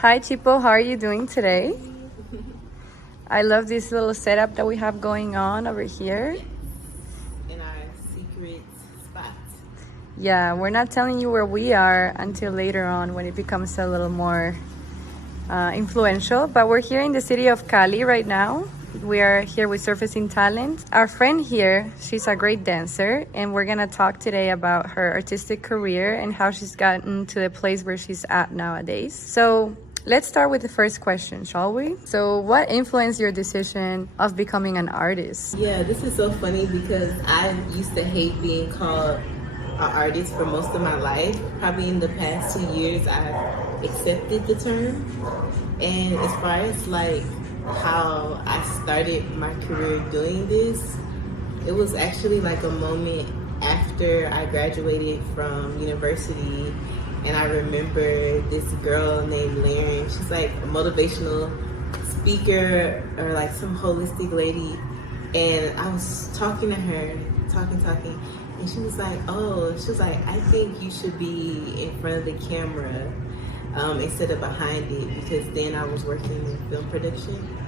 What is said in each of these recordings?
Hi Chipo, how are you doing today? I love this little setup that we have going on over here. In our secret spot. Yeah, we're not telling you where we are until later on when it becomes a little more influential, but we're here in the city of Cali right now. We are here with Surfacing Talent. Our friend here, she's a great dancer, and we're gonna talk today about her artistic career and how she's gotten to the place where she's at nowadays. So let's start with the first question, shall we? So what influenced your decision of becoming an artist? Yeah, this is so funny because I used to hate being called an artist for most of my life. Probably in the past 2 years, I've accepted the term. And as far as like how I started my career doing this, it was actually like a moment after I graduated from university. And I remember this girl named Lauren. She's like a motivational speaker or like some holistic lady. And I was talking to her, talking. And she was like, I think you should be in front of the camera instead of behind it, because then I was working in film production.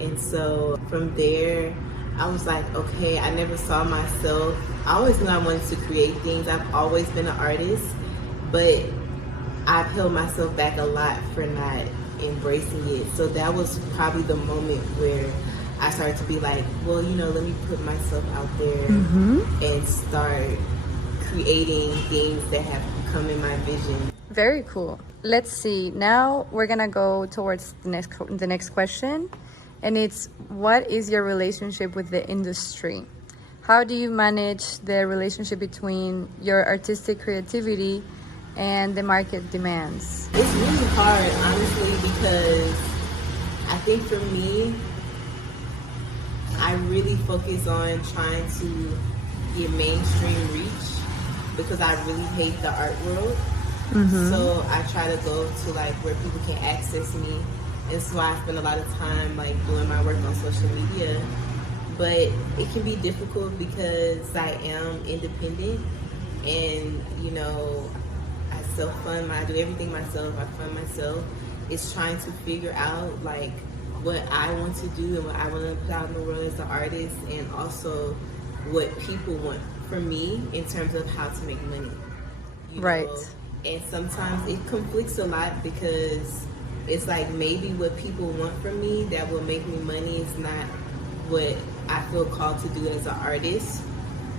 And so from there, I was like, okay, I never saw myself. I always knew I wanted to create things. I've always been an artist, but I've held myself back a lot for not embracing it. So that was probably the moment where I started to be like, well, let me put myself out there and start creating things that have come in my vision. Very cool. Let's see. Now we're gonna go towards the next question, and it's, what is your relationship with the industry? How do you manage the relationship between your artistic creativity and the market demands? It's really hard, honestly, because I think for me, I really focus on trying to get mainstream reach because I really hate the art world. So I try to go to like where people can access me, and so I spend a lot of time like doing my work on social media. But it can be difficult because I am independent, and I self-fund. I do everything myself. I fund myself. It's trying to figure out like what I want to do and what I want to put out in the world as an artist, and also what people want from me in terms of how to make money. Right. And sometimes it conflicts a lot because it's like maybe what people want from me that will make me money is not what I feel called to do as an artist.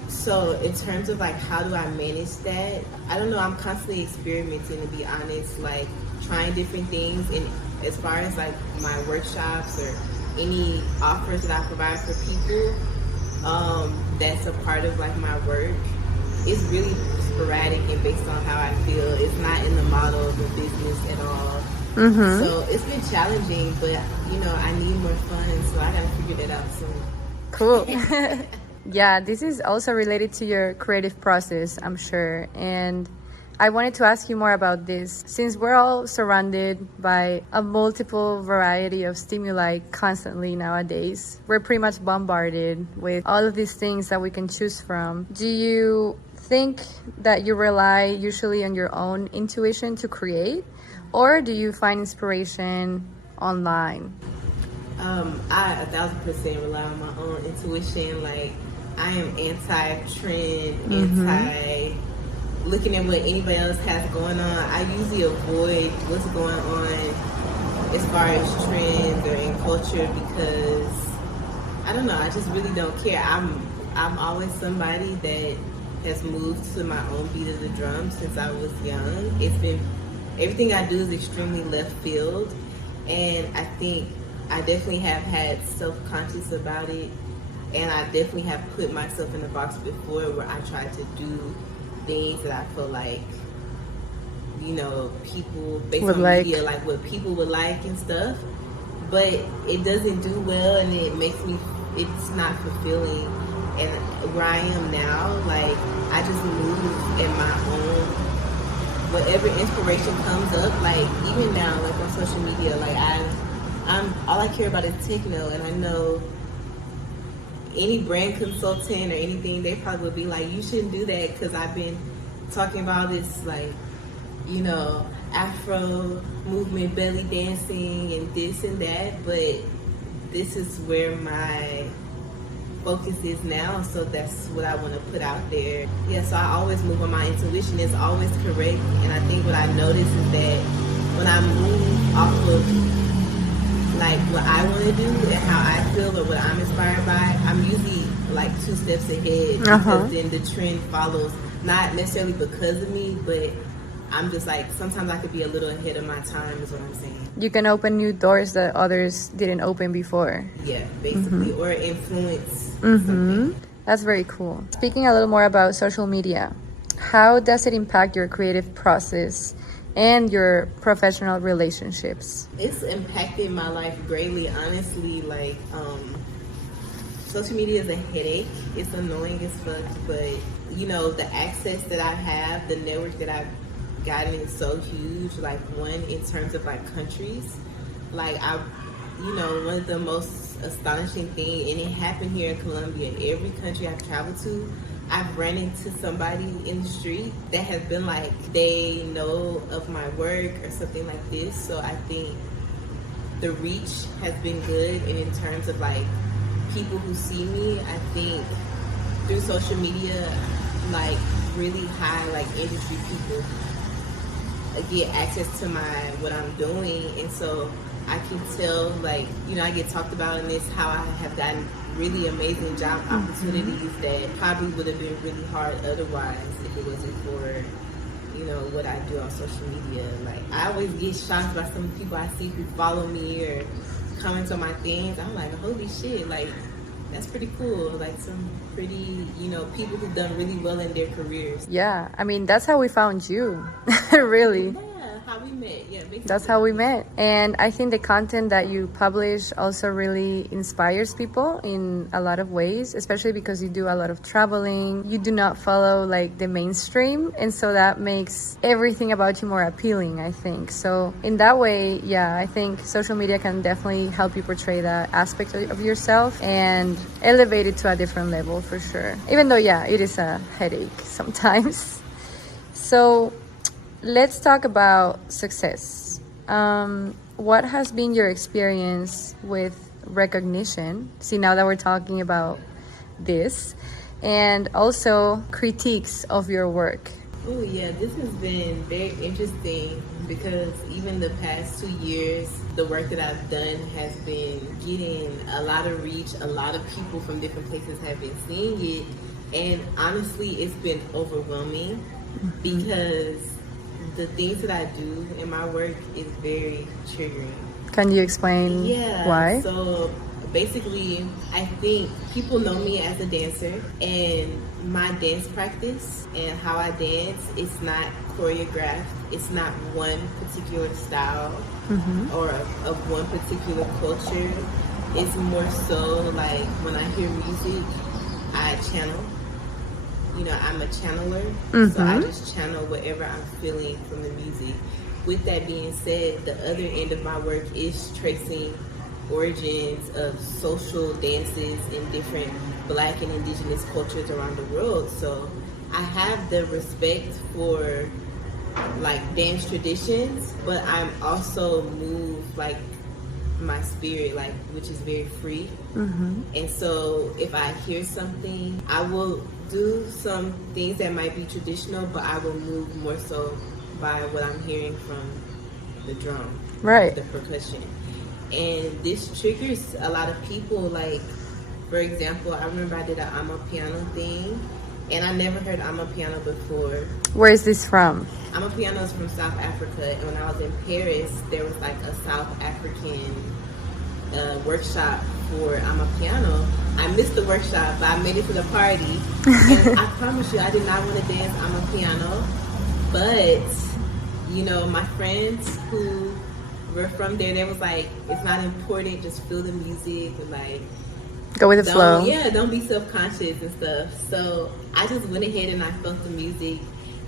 So in terms of like how do I manage that, I don't know, I'm constantly experimenting, to be honest, like trying different things. And as far as like my workshops or any offers that I provide for people, that's a part of like my work, it's really sporadic and based on how I feel. It's not in the model of the business at all. So it's been challenging, but I need more fun, so I gotta figure that out soon. Cool. Yeah, this is also related to your creative process, I'm sure. And I wanted to ask you more about this. Since we're all surrounded by a multiple variety of stimuli constantly nowadays, we're pretty much bombarded with all of these things that we can choose from. Do you think that you rely usually on your own intuition to create, or do you find inspiration online? I 1,000% rely on my own intuition. Like, I am anti-trend, anti-looking at what anybody else has going on. I usually avoid what's going on as far as trends or in culture because, I don't know, I just really don't care. I'm always somebody that has moved to my own beat of the drum since I was young. It's been, everything I do is extremely left field, and I think I definitely have had self-conscious about it, and I definitely have put myself in a box before where I tried to do things that I feel like, people based on media, like what people would like and stuff, but it doesn't do well, and it makes me, it's not fulfilling. And where I am now, like, I just move in my own, whatever inspiration comes up, like, even now, like, on social media, like, I'm all I care about is techno, and I know any brand consultant or anything, they probably would be like, you shouldn't do that, because I've been talking about this, like, Afro movement, belly dancing, and this and that, but this is where my focus is now, so that's what I want to put out there. Yeah, so I always move on my intuition. It's always correct, and I think what I notice is that when I move off of like what I want to do and how I feel or what I'm inspired by, I'm usually like 2 steps ahead, because then the trend follows, not necessarily because of me, but I'm just like, sometimes I could be a little ahead of my time is what I'm saying. You can open new doors that others didn't open before. Yeah, basically, or influence something. That's very cool. Speaking a little more about social media, how does it impact your creative process and your professional relationships? It's impacted my life greatly, honestly. Like, social media is a headache. It's annoying as fuck, but you know, the access that I have, the network that I've gotten is so huge. Like, one, in terms of like countries, like one of the most astonishing thing, and it happened here in Colombia, in every country I've traveled to, I've run into somebody in the street that has been like, they know of my work or something like this. So I think the reach has been good, and in terms of like people who see me, I think through social media, like really high like industry people get access to what I'm doing, and so I can tell, like, I get talked about in this, how I have gotten really amazing job opportunities that probably would have been really hard otherwise if it wasn't for what I do on social media. Like, I always get shocked by some people I see who follow me or comment on my things. I'm like, holy shit, like, that's pretty cool. Like, some pretty, people who've done really well in their careers. Yeah, I mean, that's how we found you. Really. Yeah, how we met. Yeah, basically. That's how we met. And I think the content that you publish also really inspires people in a lot of ways, especially because you do a lot of traveling. You do not follow like the mainstream, and so that makes everything about you more appealing, I think. So in that way, yeah, I think social media can definitely help you portray that aspect of yourself and elevate it to a different level, for sure. Even though, yeah, it is a headache sometimes. So let's talk about success. What has been your experience with recognition? See, now that we're talking about this, and also critiques of your work. Oh yeah, this has been very interesting, because even the past 2 years, the work that I've done has been getting a lot of reach. A lot of people from different places have been seeing it, and honestly, it's been overwhelming because the things that I do in my work is very triggering. Can you explain why? So basically, I think people know me as a dancer, and my dance practice and how I dance, it's not choreographed. It's not one particular style or of one particular culture. It's more so like, when I hear music, I channel. I'm a channeler, so I just channel whatever I'm feeling from the music. With that being said, the other end of my work is tracing origins of social dances in different Black and Indigenous cultures around the world. So I have the respect for like dance traditions, but I'm also moved like my spirit, like, which is very free. And so if I hear something, I will do some things that might be traditional, but I will move more so by what I'm hearing from the drum, right, the percussion. And this triggers a lot of people. Like, for example, I remember I did an Amapiano thing, and I never heard Amapiano before. Where is this from? Amapiano is from South Africa, and when I was in Paris, there was like a South African workshop for Amapiano. I missed the workshop, but I made it to the party. And I promise you, I did not want to dance Amapiano, but my friends who were from there, they was like, it's not important, just feel the music, and like, go with the flow. Yeah, don't be self-conscious and stuff. So I just went ahead and I felt the music,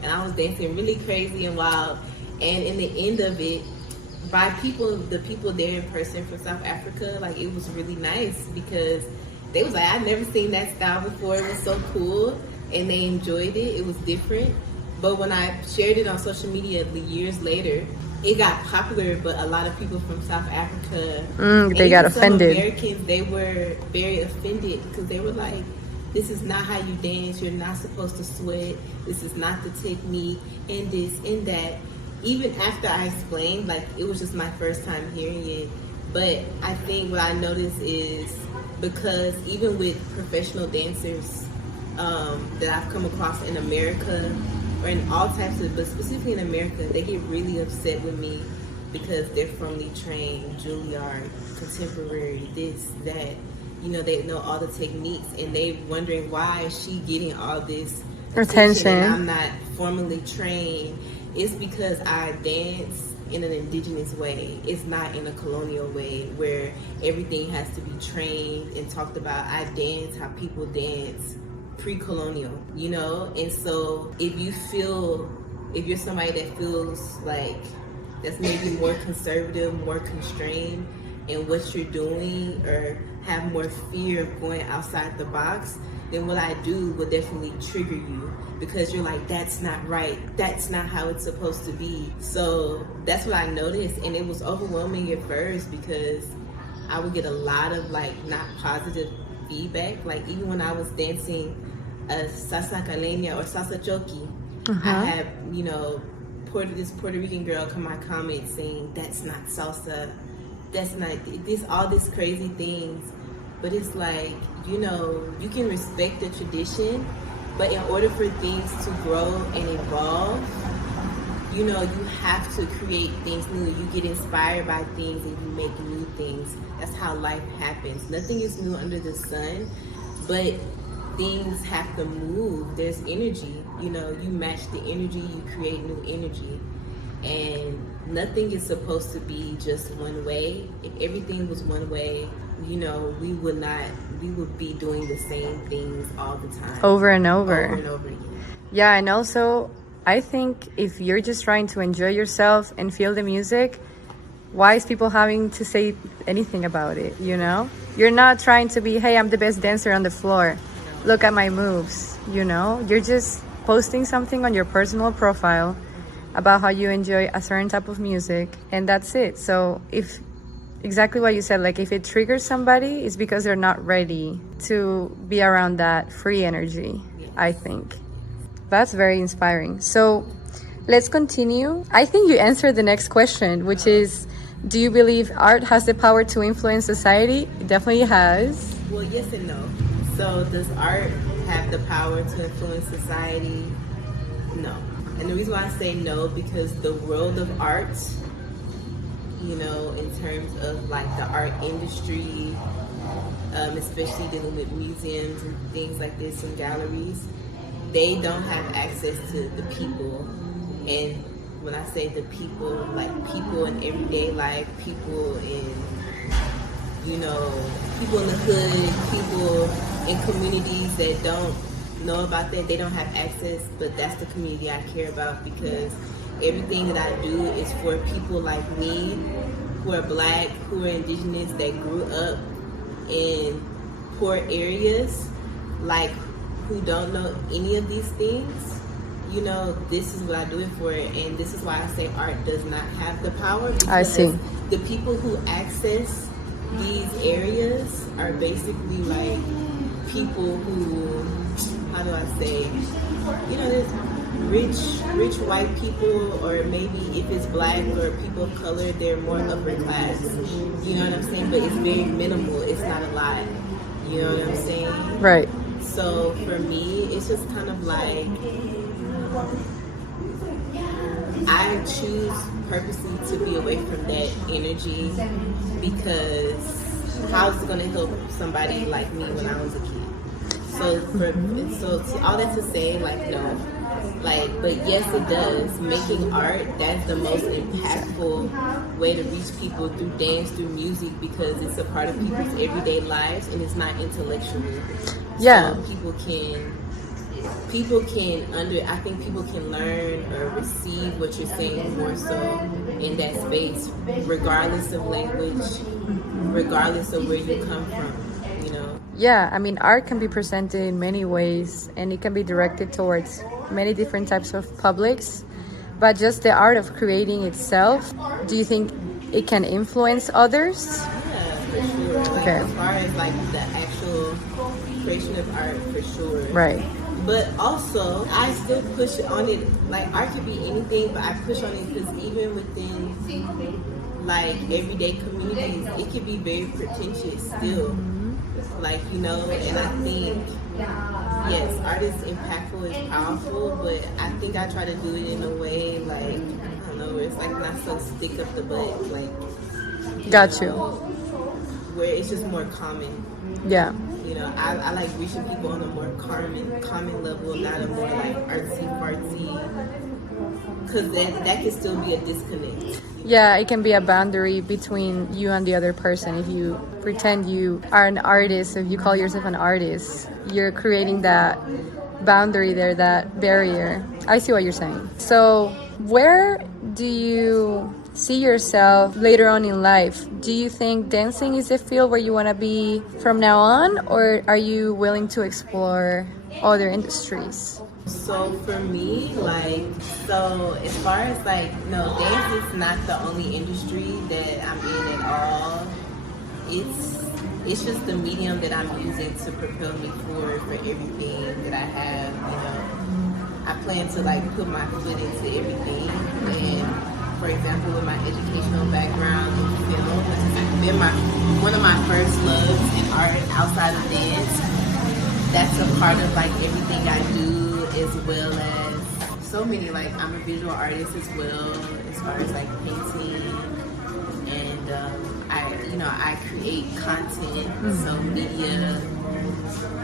and I was dancing really crazy and wild. And in the end of it, by the people there in person from South Africa, like, it was really nice, because they was like, I've never seen that style before. It was so cool, and they enjoyed it. It was different. But when I shared it on social media years later, it got popular, but a lot of people from South Africa, they got offended. Some Americans, they were very offended because they were like, this is not how you dance. You're not supposed to sweat. This is not the technique, and this and that. Even after I explained, like, it was just my first time hearing it. But I think what I noticed is, because even with professional dancers that I've come across in America, or in all types of, but specifically in America, they get really upset with me because they're formally trained, Juilliard, contemporary, this, that. You know, they know all the techniques, and they wondering, why is she getting all this attention and I'm not formally trained. It's because I dance in an indigenous way. It's not in a colonial way where everything has to be trained and talked about. I dance how people dance pre-colonial, you know? And so if you're somebody that feels like that's maybe more conservative, more constrained in what you're doing, or have more fear of going outside the box, then what I do will definitely trigger you, because you're like, that's not right, that's not how it's supposed to be. So that's what I noticed, and it was overwhelming at first because I would get a lot of like not positive feedback. Like even when I was dancing a salsa caleña or salsa choki, I had, you know, this Puerto Rican girl come my comments saying, that's not salsa, that's not this, all these crazy things. But it's like, you know, you can respect the tradition, but in order for things to grow and evolve, you know, you have to create things new. You get inspired by things and you make new things. That's how life happens. Nothing is new under the sun, but things have to move. There's energy, you know, you match the energy, you create new energy. And nothing is supposed to be just one way. If everything was one way, you know, we would be doing the same things all the time. Over and over again. Yeah, and also, I think if you're just trying to enjoy yourself and feel the music, why is people having to say anything about it, you know? You're not trying to be, hey, I'm the best dancer on the floor. Look at my moves, you know? You're just posting something on your personal profile about how you enjoy a certain type of music, and that's it. So if exactly what you said, like if it triggers somebody, it's because they're not ready to be around that free energy, I think. That's very inspiring. So let's continue. I think you answered the next question, which is, do you believe art has the power to influence society? It definitely has. Well, yes and no. So does art have the power to influence society? No. And the reason why I say no, because the world of art, you know, in terms of like the art industry, especially dealing with museums and things like this and galleries, they don't have access to the people. And when I say the people, like people in everyday life, people in, you know, people in the hood, people in communities that don't know about that, they don't have access. But that's the community I care about, because everything that I do is for people like me, who are Black, who are indigenous, that grew up in poor areas, like who don't know any of these things. You know, this is what I do it for, and this is why I say art does not have the power, because I see. The people who access these areas are basically like people who, how do I say, you know, there's rich white people, or maybe if it's Black or people of color, they're more upper class. You know what I'm saying? But it's very minimal. It's not a lot. You know what I'm saying? Right. So for me, it's just kind of like, I choose purposely to be away from that energy, because how is it going to help somebody like me when I was a kid? So all that to say, like, no. Like, but yes, it does. Making art, that's the most impactful way to reach people, through dance, through music, because it's a part of people's everyday lives and it's not intellectual. Yeah. So I think people can learn or receive what you're saying more so in that space, regardless of language, regardless of where you come from, you know? Yeah, I mean, art can be presented in many ways, and it can be directed towards many different types of publics, but just the art of creating itself, do you think it can influence others? Yeah, for sure. Like, Okay. as far as like the actual creation of art, for sure. Right. But also, I still push on it. Like, art could be anything, but I push on it because even within like everyday communities, it can be very pretentious still. Like, you know, and I think, yes, art is impactful, it's powerful, but I think I try to do it in a way, like, I don't know, where it's like not so stick up the butt, like, Got you. where it's just more common. Yeah. You know, I like reaching people on a more common level, not a more like artsy-fartsy, because that can still be a disconnect. Yeah, it can be a boundary between you and the other person. If you pretend you are an artist, if you call yourself an artist, you're creating that boundary there, that barrier. I see what you're saying. So where do you see yourself later on in life? Do you think dancing is the field where you want to be from now on, or are you willing to explore other industries? So for me, like, so as far as like, no, dance is not the only industry that I'm in at all. It's just the medium that I'm using to propel me forward for everything that I have, you know. I plan to like put my foot into everything, and for example, with my educational background in film, which has been one of my first loves in art outside of dance, that's a part of like everything I do, as well as so many, like, I'm a visual artist as well, as far as like painting, and I create content, so media,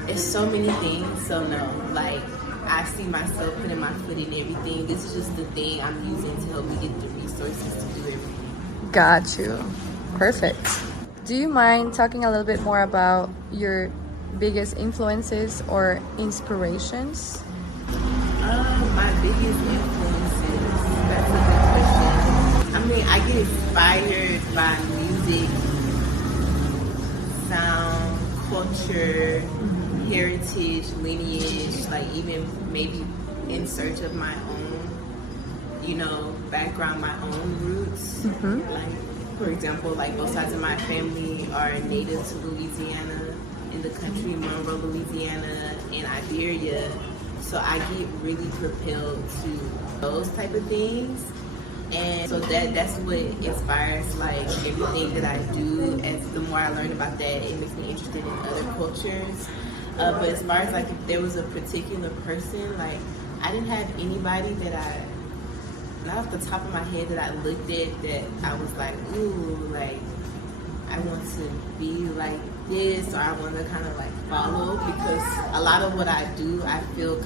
it's so many things. So no, like, I see myself putting my foot in everything. This is just the thing I'm using to help me get the resources to do everything. Got you. Perfect. Do you mind talking a little bit more about your biggest influences or inspirations? My biggest influences, that's a good question. I mean, I get inspired by music, sound, culture, heritage, lineage, like even maybe in search of my own, you know, background, my own roots. Like, for example, like both sides of my family are native to Louisiana, in the country, Monroe, Louisiana, and Iberia. So I get really propelled to those type of things. And so that's what inspires like everything that I do. As the more I learn about that, it makes me interested in other cultures. But as far as like if there was a particular person, like I didn't have anybody that not off the top of my head that I looked at that I was like, ooh, like I want to be like this, or I want to kind of like follow, because a lot of what I do, I feel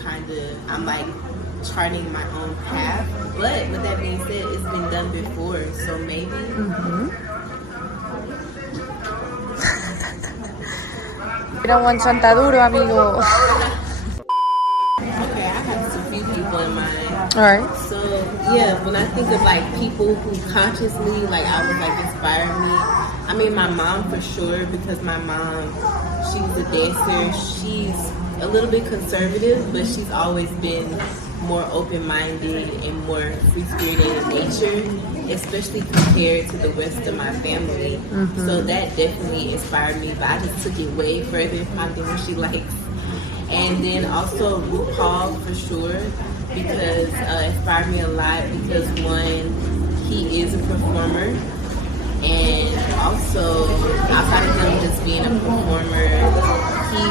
I'm like charting my own path. But with that being said, it's been done before, so maybe. Era un chontaduro, amigo. Okay, I have a few people in mind. All right. So yeah, when I think of like people who consciously like I was like inspire me, I mean my mom for sure, because my mom, she was a dancer. She's a little bit conservative, but she's always been more open-minded and more free-spirited in nature, especially compared to the rest of my family. So that definitely inspired me, but I just took it way further, probably than what she likes. And then also RuPaul for sure, because inspired me a lot, because one, he is a performer, and also outside of him just being a performer,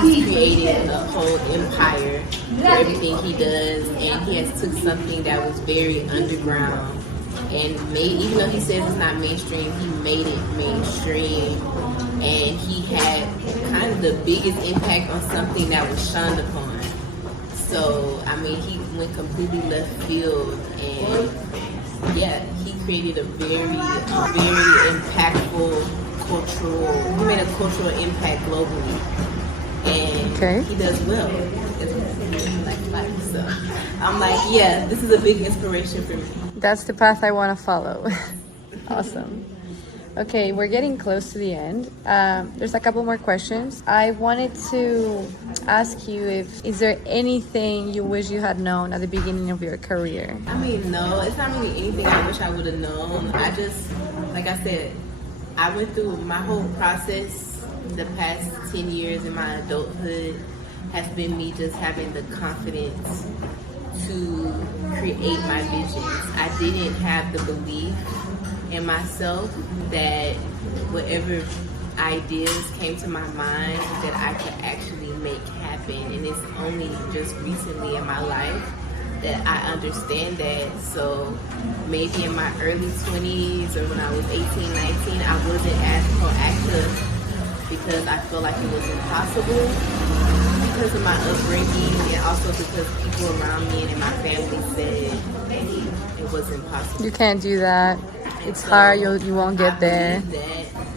he's created a whole empire for everything he does, and he has took something that was very underground and even though he says it's not mainstream, he made it mainstream, and he had kind of the biggest impact on something that was shunned upon. So I mean, he went completely left field, and yeah, he created a very impactful he made a cultural impact globally, and he does well. So I'm like, yeah, this is a big inspiration for me. That's the path I want to follow. Awesome. Okay, we're getting close to the end. There's a couple more questions. I wanted to ask you if is there anything you wish you had known at the beginning of your career? I mean, no, it's not really anything I wish I would have known. I just, like I said, I went through my whole process the past 10 years in my adulthood has been me just having the confidence to create my visions. I didn't have the belief in myself that whatever ideas came to my mind that I could actually make happen. And it's only just recently in my life that I understand that. So maybe in my early 20s or when I was 18, 19, I wasn't as proactive because I felt like it was impossible because of my upbringing and also because people around me and in my family said it was impossible. You can't do that. It's hard. You won't get there.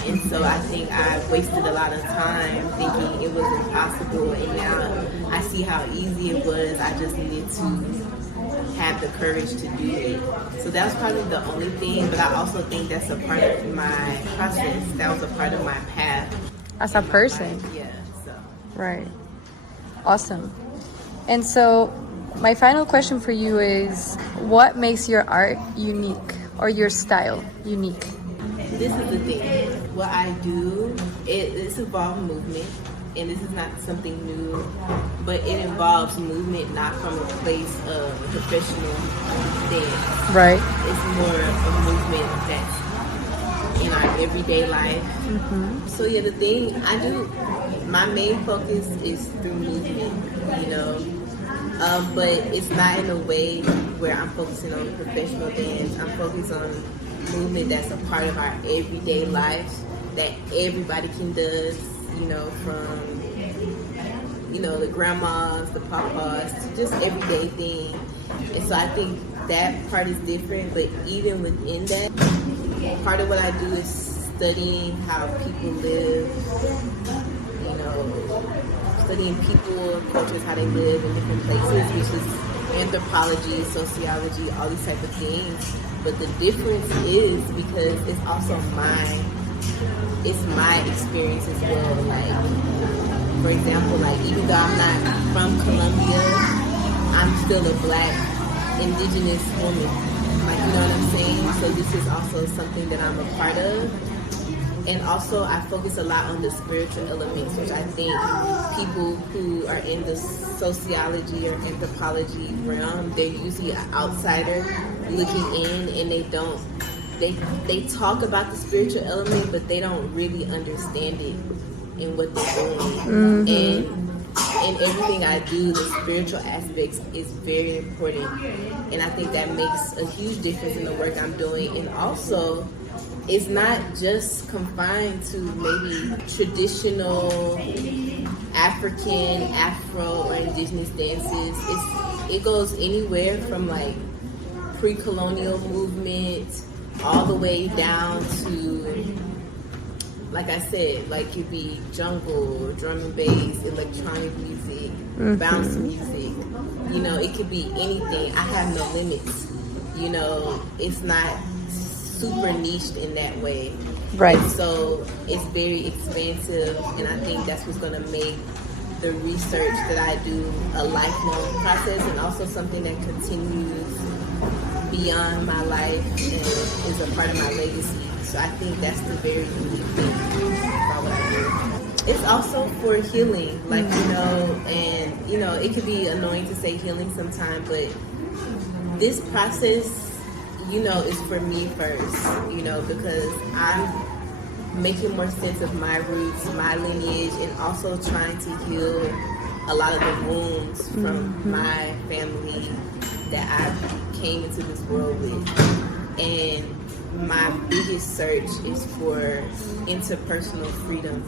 And so I think I wasted a lot of time thinking it was impossible, and now I see how easy it was. I just needed to have the courage to do it. So that was probably the only thing, but I also think that's a part of my process. That was a part of my path. As a person. Yeah, so. Right. Awesome. And so my final question for you is, what makes your art unique or your style unique? This is the thing. What I do, it's involved movement, and this is not something new, but it involves movement not from a place of professional dance. Right. It's more a movement that's in our everyday life. Mm-hmm. So yeah, the thing I do, my main focus is through movement, you know. But it's not in a way where I'm focusing on professional dance. I'm focused on movement that's a part of our everyday life that everybody can do, you know, from, you know, the grandmas, the papas, to just everyday thing. And so I think that part is different, but even within that, part of what I do is studying how people live, you know, studying people, cultures, how they live in different places, which is anthropology, sociology, all these type of things. But the difference is because it's also my experience as well. Like, for example, like even though I'm not from Colombia, I'm still a Black indigenous woman. Like, you know what I'm saying? So this is also something that I'm a part of. And also, I focus a lot on the spiritual elements, which I think people who are in the sociology or anthropology realm, they're usually an outsider looking in, and they talk about the spiritual element, but they don't really understand it in what they're doing. Mm-hmm. And in everything I do, the spiritual aspects is very important. And I think that makes a huge difference in the work I'm doing. And also, it's not just confined to maybe traditional African, Afro, or indigenous dances. It goes anywhere from like pre-colonial movement all the way down to, like I said, like it could be jungle, drum and bass, electronic music, bounce music. You know, it could be anything. I have no limits. You know, it's not super niched in that way. Right. And so it's very expansive, and I think that's what's going to make the research that I do a lifelong process, and also something that continues beyond my life and is a part of my legacy. So I think that's the very unique thing about what I do. It's also for healing, like, you know, and, you know, it could be annoying to say healing sometimes, but this process, you know, is for me first, you know, because I'm making more sense of my roots, my lineage, and also trying to heal a lot of the wounds from my family that I came into this world with. And my biggest search is for interpersonal freedom.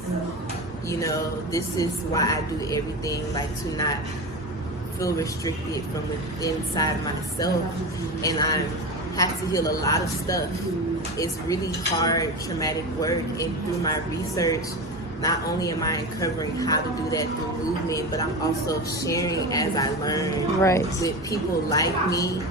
You know, this is why I do everything, like to not feel restricted from inside myself. And I have to heal a lot of stuff. It's really hard, traumatic work, and through my research, not only am I uncovering how to do that through movement, but I'm also sharing as I learn with people like me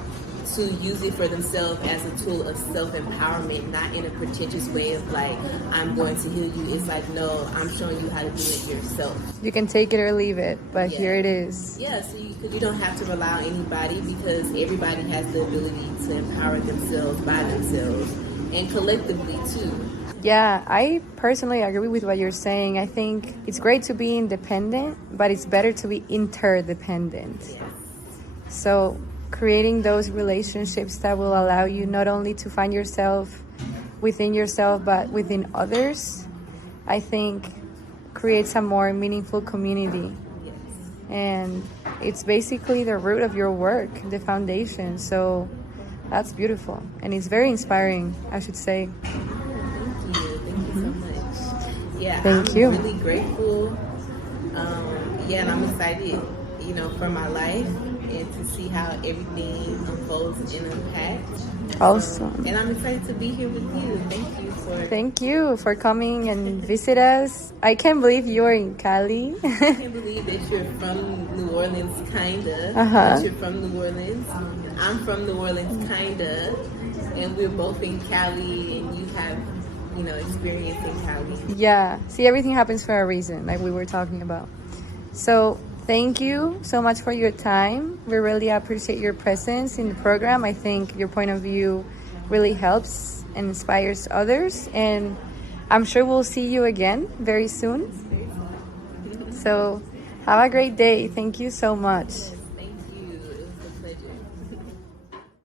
to use it for themselves as a tool of self-empowerment, not in a pretentious way of like, I'm going to heal you. It's like, no, I'm showing you how to do it yourself. You can take it or leave it, but here it is. Yeah, so you don't have to rely on anybody, because everybody has the ability to empower themselves by themselves and collectively too. Yeah, I personally agree with what you're saying. I think it's great to be independent, but it's better to be interdependent. Yes. So creating those relationships that will allow you not only to find yourself within yourself, but within others, I think creates a more meaningful community. Yes. And it's basically the root of your work, the foundation. So that's beautiful. And it's very inspiring, I should say. Thank you so much. Yeah, Thank you. I'm really grateful. And I'm excited, for my life and to see how everything unfolds and unpacks. Awesome. And I'm excited to be here with you. Thank you for coming and visit us. I can't believe you're in Cali. I can't believe that you're from New Orleans, kinda. That you're from New Orleans. I'm from New Orleans, kinda. And we're both in Cali, and you have, experience in Cali. Yeah. See, everything happens for a reason, like we were talking about. So thank you so much for your time. We really appreciate your presence in the program. I think your point of view really helps and inspires others. And I'm sure we'll see you again very soon. So have a great day. Thank you so much.